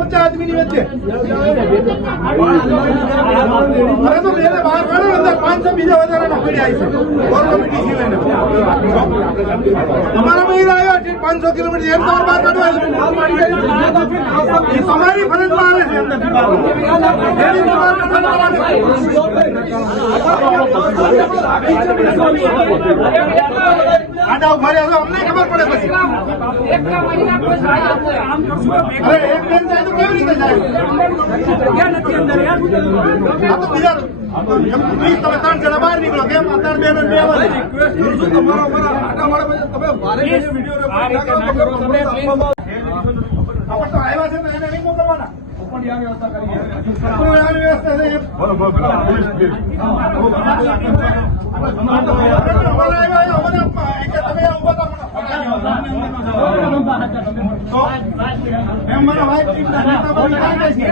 પચાસ આદમીની વચ્ચે અરે તો અંદર પાંચસો બીજા વધારાના પડ્યા છે કોર કમિટી સિવાયના. આવ્યા પાંચસો કિલોમીટર એમ તમારે તમારી એની માટે. ઊભા રહ્યા અમને ખબર પડે પછી. અરે એક બેન જાય તો કેવી રીતે જાય? ક્યાં નથી અંદર આ તો બીજા પ્લીઝ તમે ત્રણ જણા બહાર નીકળો કેમ? ત્રણ બેનો બે કરો. આપણે તો આવ્યા છે ને એને નહીં મોકલવાના. વ્યવસ્થા છે એમ. અમારા આવ્યા છે, અમારા આપવા. એ કે તમે ઊભા થાઓ. તો એમ મારા વાઇફ ટીમના નેતા બધા કાંઈ છે